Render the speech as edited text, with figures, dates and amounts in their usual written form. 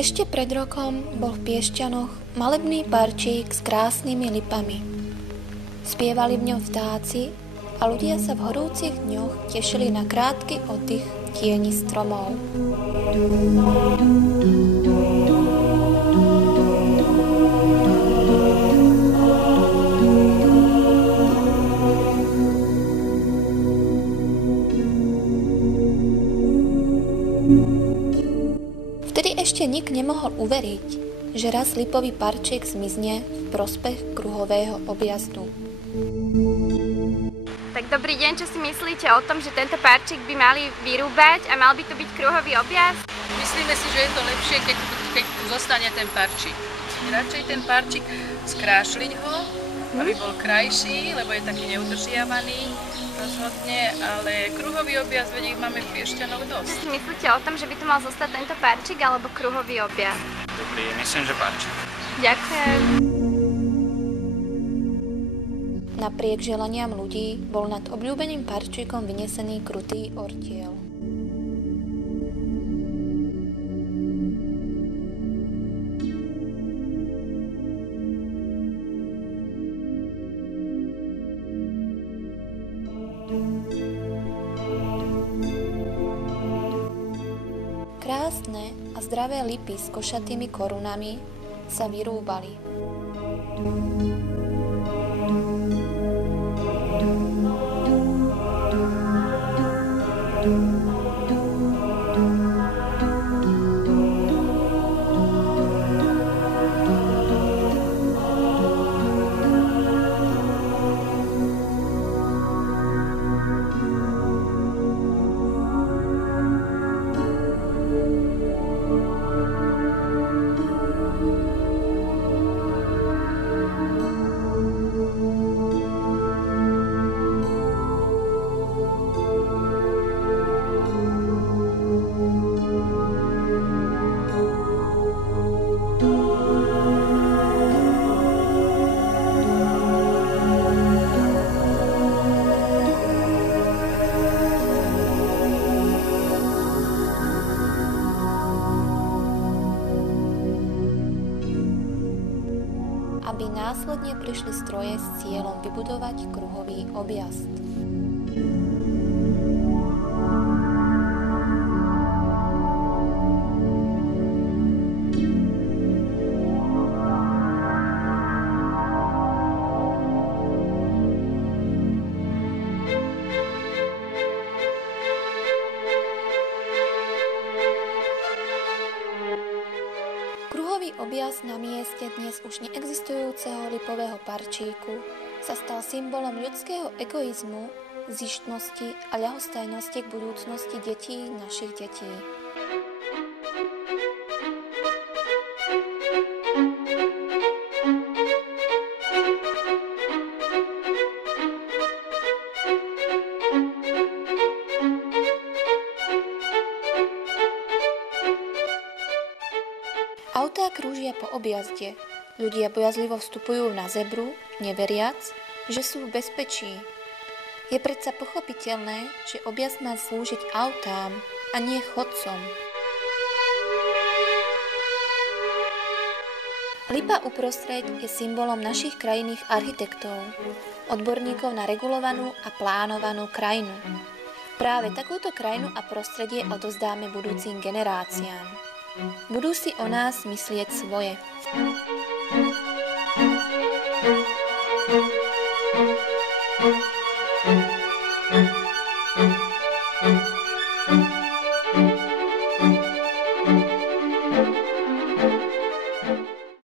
Ešte pred rokom bol v Piešťanoch malebný parčík s krásnymi lipami. Spievali v ňom vtáci a ľudia sa v horúcich dňoch tešili na krátky oddych v tieni stromov. Vtedy ešte nik nemohol uveriť, že raz lipový parčík zmizne v prospech kruhového objazdu. Tak dobrý deň, čo si myslíte o tom, že tento parčík by mali vyrúbať a mal by tu byť kruhový objazd? Myslíme si, že je to lepšie, keď tu zostane ten parčík. Radšej ten parčík skrášliť ho, aby bol krajší, lebo je taký neudržiavaný rozhodne, ale kruhový objazd, veď ich máme v Piešťanoch dosť. Si myslíte o tom, že by tu mal zostať tento parčík alebo kruhový objazd? Dobrý, myslím, že parčík. Ďakujem. Napriek želaniam ľudí bol nad obľúbeným parčíkom vynesený krutý ortiel. Krásne a zdravé lipy s košatými korunami sa vyrúbali. Aby následne prišli stroje s cieľom vybudovať kruhový objazd. Kruhový objazd na mieste dnes už neexistujúceho lipového parčíku sa stal symbolom ľudského egoizmu, zištnosti a ľahostajnosti k budúcnosti detí našich detí. Autá krúžia po objazde. Ľudia bojazlivo vstupujú na zebru, neveriac, že sú v bezpečí. Je predsa pochopiteľné, že objazd má slúžiť autám a nie chodcom. Lipa uprostred je symbolom našich krajinných architektov, odborníkov na regulovanú a plánovanú krajinu. Práve takúto krajinu a prostredie odovzdáme budúcim generáciám. Budú si o nás myslieť svoje.